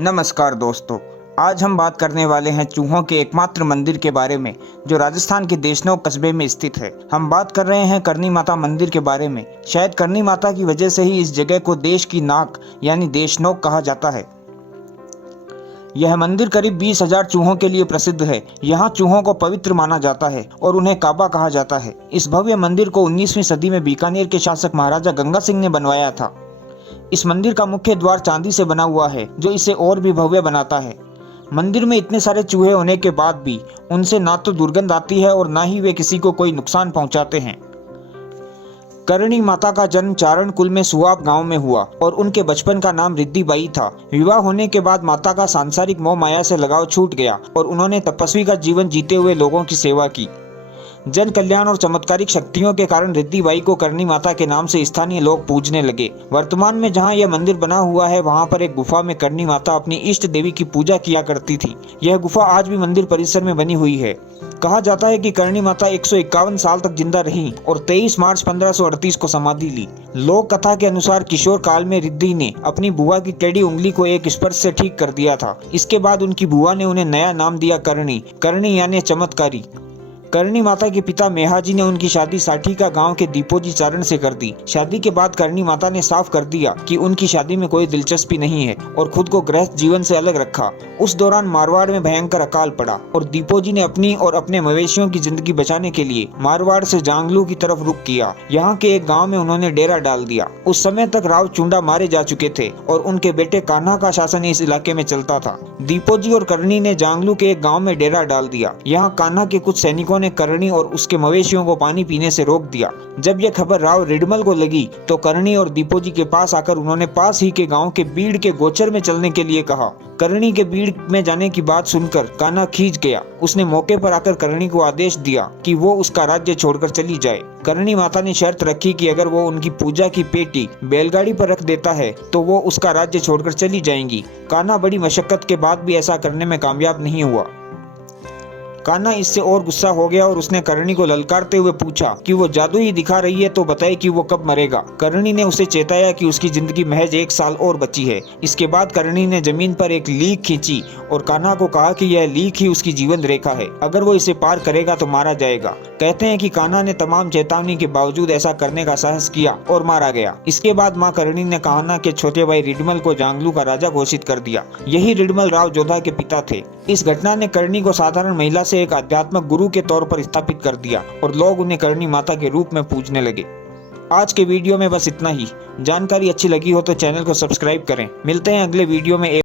नमस्कार दोस्तों, आज हम बात करने वाले हैं चूहों के एकमात्र मंदिर के बारे में जो राजस्थान के देशनोक कस्बे में स्थित है। हम बात कर रहे हैं करनी माता मंदिर के बारे में। शायद करनी माता की वजह से ही इस जगह को देश की नाक यानी देशनोक कहा जाता है। यह मंदिर करीब 20,000 चूहों के लिए प्रसिद्ध है। यहाँ चूहों को पवित्र माना जाता है और उन्हें काबा कहा जाता है। इस भव्य मंदिर को 19वीं सदी में बीकानेर के शासक महाराजा गंगा सिंह ने बनवाया था। इस मंदिर का मुख्य द्वार चांदी से बना हुआ है जो इसे और भी भव्य बनाता है। मंदिर में इतने सारे चूहे होने के बाद भी उनसे ना तो दुर्गंध आती है और ना ही वे किसी को कोई नुकसान पहुंचाते हैं। करणी माता का जन्म चारण कुल में सुआब गांव में हुआ और उनके बचपन का नाम रिद्धि बाई था। विवाह होने के बाद माता का सांसारिक मोह माया से लगाव छूट गया और उन्होंने तपस्वी का जीवन जीते हुए लोगों की सेवा की। जन कल्याण और चमत्कारिक शक्तियों के कारण रिद्धि बाई को करनी माता के नाम से स्थानीय लोग पूजने लगे। वर्तमान में जहां यह मंदिर बना हुआ है वहां पर एक गुफा में करनी माता अपनी इष्ट देवी की पूजा किया करती थी। यह गुफा आज भी मंदिर परिसर में बनी हुई है। कहा जाता है कि करनी माता 151 साल तक जिंदा रही और 23 मार्च 1538 को समाधि ली। लोक कथा के अनुसार किशोर काल में रिद्धि ने अपनी बुआ की टेढ़ी उंगली को एक स्पर्श से ठीक कर दिया था। इसके बाद उनकी बुआ ने उन्हें नया नाम दिया करणी यानी चमत्कारी। करणी माता के पिता मेहाजी ने उनकी शादी साठी का गांव के दीपोजी चारण से कर दी। शादी के बाद करणी माता ने साफ कर दिया कि उनकी शादी में कोई दिलचस्पी नहीं है और खुद को गृहस्थ जीवन से अलग रखा। उस दौरान मारवाड़ में भयंकर अकाल पड़ा और दीपोजी ने अपनी और अपने मवेशियों की जिंदगी बचाने के लिए मारवाड़ से जांगलू की तरफ रुख किया। यहाँ के एक गाँव में उन्होंने डेरा डाल दिया। उस समय तक राव चुंडा मारे जा चुके थे और उनके बेटे कान्हा का शासन इस इलाके में चलता था। दीपोजी और करणी ने जांगलू के एक गाँव में डेरा डाल दिया। यहाँ कान्हा के कुछ सैनिकों ने करणी और उसके मवेशियों को पानी पीने से रोक दिया। जब यह खबर राव रिडमल को लगी तो करणी और दीपोजी के पास आकर उन्होंने पास ही के गांव के बीड़ के गोचर में चलने के लिए कहा। करणी के बीड़ में जाने की बात सुनकर कान्हा खींच गया। उसने मौके पर आकर करणी को आदेश दिया कि वो उसका राज्य छोड़कर चली जाए। करणी माता ने शर्त रखी कि अगर वो उनकी पूजा की पेटी बैलगाड़ी पर रख देता है तो वो उसका राज्य छोड़कर चली जाएंगी। कान्हा बड़ी मशक्कत के बाद भी ऐसा करने में कामयाब नहीं हुआ। कान्हा इससे और गुस्सा हो गया और उसने करणी को ललकारते हुए पूछा कि वो जादू ही दिखा रही है तो बताए कि वो कब मरेगा। करणी ने उसे चेताया कि उसकी जिंदगी महज 1 साल और बची है। इसके बाद करणी ने जमीन पर एक लीक खींची और कान्हा को कहा कि यह लीक ही उसकी जीवन रेखा है, अगर वो इसे पार करेगा तो मारा जाएगा। कहते हैं कि कान्हा ने तमाम चेतावनी के बावजूद ऐसा करने का साहस किया और मारा गया। इसके बाद माँ करणी ने कान्हा के छोटे भाई रिडमल को जांगलू का राजा घोषित कर दिया। यही रिडमल राव जोधा के पिता थे। इस घटना ने करणी को साधारण महिला से एक आध्यात्मिक गुरु के तौर पर स्थापित कर दिया और लोग उन्हें करणी माता के रूप में पूजने लगे। आज के वीडियो में बस इतना ही। जानकारी अच्छी लगी हो तो चैनल को सब्सक्राइब करें। मिलते हैं अगले वीडियो में।